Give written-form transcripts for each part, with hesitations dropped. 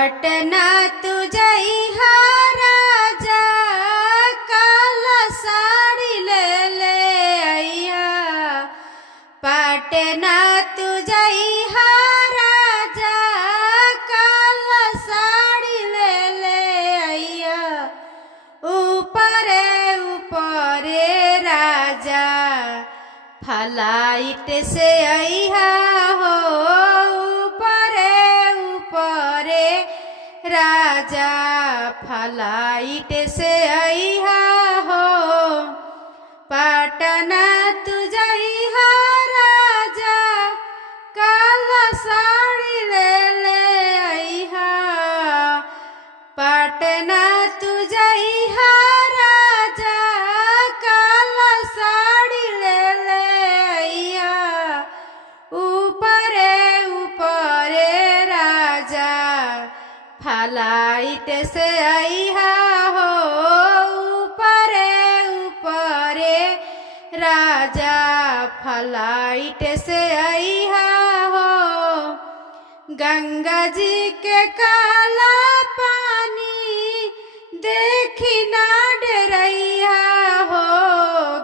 पटना तू जइहा राजा, काला साड़ी ले ले अइहा। पटना तू जइहा राजा, काला साड़ी ले ले अइहा। ऊपरे ऊपरे राजा, फ्लाइट से अइहा हो। ऊपरे ऊपरे राजा, फ्लाइट से अइहा हो। पटना तू जइहा राजा, काला साड़ी ले ले अइहा। पटना तू जइहा राजा, काला साड़ी ले ले अइहा। ऊपरे ऊपरे राजा, फ्लाइट से अइहा हो। ऊपरे ऊपरे राजा, फ्लाइट से अइहा हो। गंगा जी के काला पानी देखी ना डरइहा हो।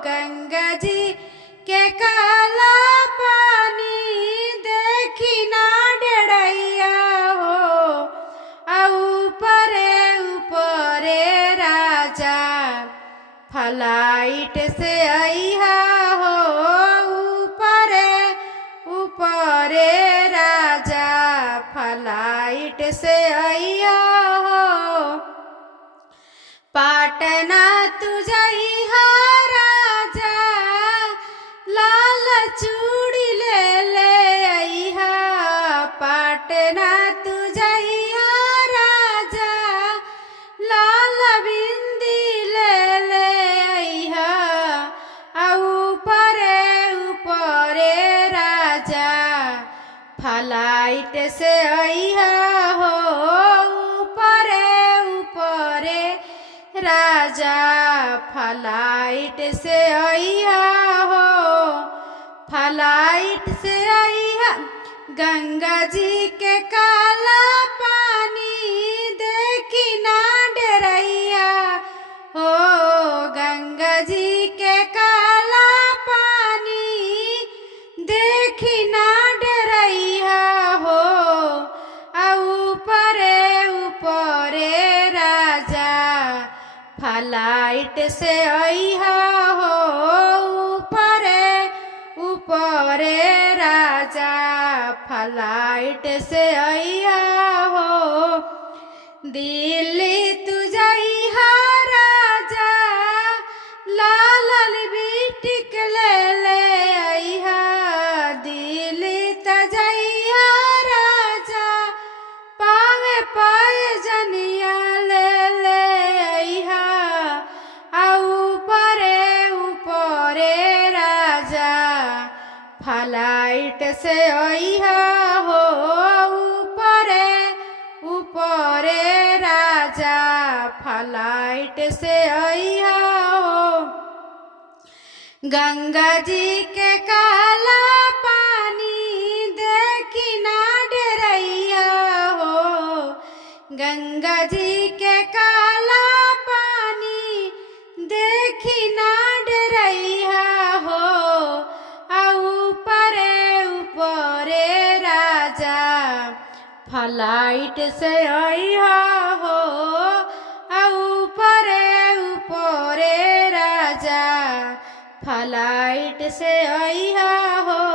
गंगा जी के काला पानी देखी ना डरइहा हो। ऊपरे ऊपरे राजा, फ्लाइट से अइहा हो। ऊपरे ऊपरे राजा, फ्लाइट से अइहा हो। पटना तू जइहा राजा, लाल चूड़ी ले ले अइहा। पटना तू जइहा राजा, लाल बिंदी ले ले अइहा। ऊपरे ऊपरे राजा, फ्लाइट से अइहा हो। ऊपरे ऊपरे राजा, फ्लाइट से अइहा हो। फ्लाइट से अइहा। गंगा जी के काला पानी देखी ना डरइहा हो। गंगा जी के काला पानी देखी ना डरइहा हो। ऊपरे ऊपरे राजा, फ्लाइट से अइहा हो। ऊपरे ऊपरे राजा, फ्लाइट से अइहा हो। दिल्ली तू जइहा राजा, लाल लिपस्टिक ले ले अइहा। दिल्ली त जइहा राजा, पावे पैजनिया ले ले अइहा। ऊपरे ऊपरे राजा, फ्लाइट से अइहा हो। ऊपरे ऊपरे राजा, फ्लाइट से अइहा हो। गंगा जी के काला पानी देखी ना डरइहा हो। गंगा जी के काला पानी देखी ना डरइहा हो। ऊपरे ऊपरे राजा, फ्लाइट से अइहा हो। ऊपरे ऊपरे राजा, फ्लाइट से अइहा हो।